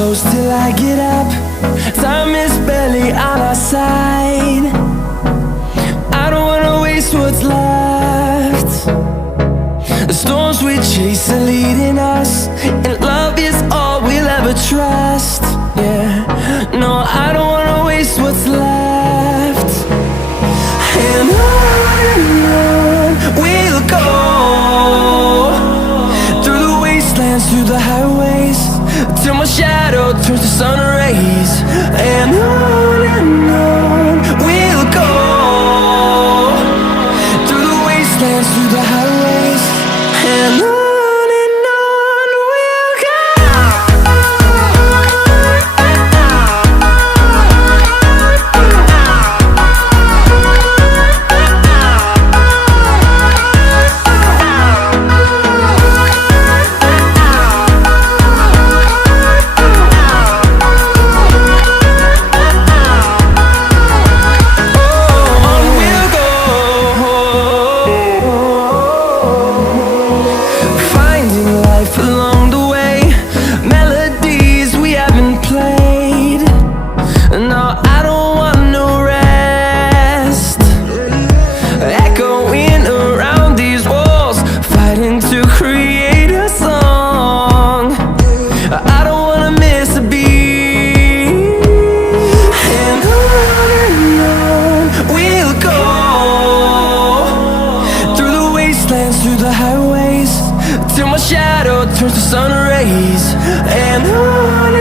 close till I get up. Time is barely on our side. I don't wanna waste what's left. The storms we chase are leading us, and love is all we'll ever trust. Yeah, no, I don't wanna waste what's left. And on we'll go, through the wastelands, through the highways, till my shadow turns to sun rays. And on we'll go, through the wastelands, through the highways, and on. Through the highways, till my shadow turns to sun rays. And on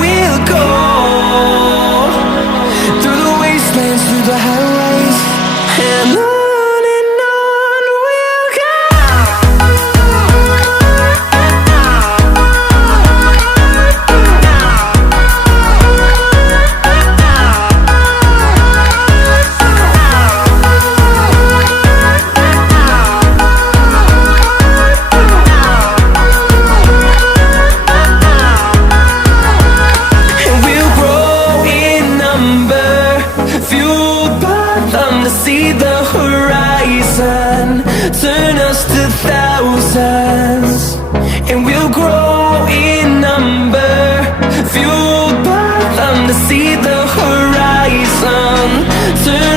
we'll go, through the wastelands, through the highways, and on. See the horizon turn us to thousands, and we'll grow in number, fueled by them to see the horizon turn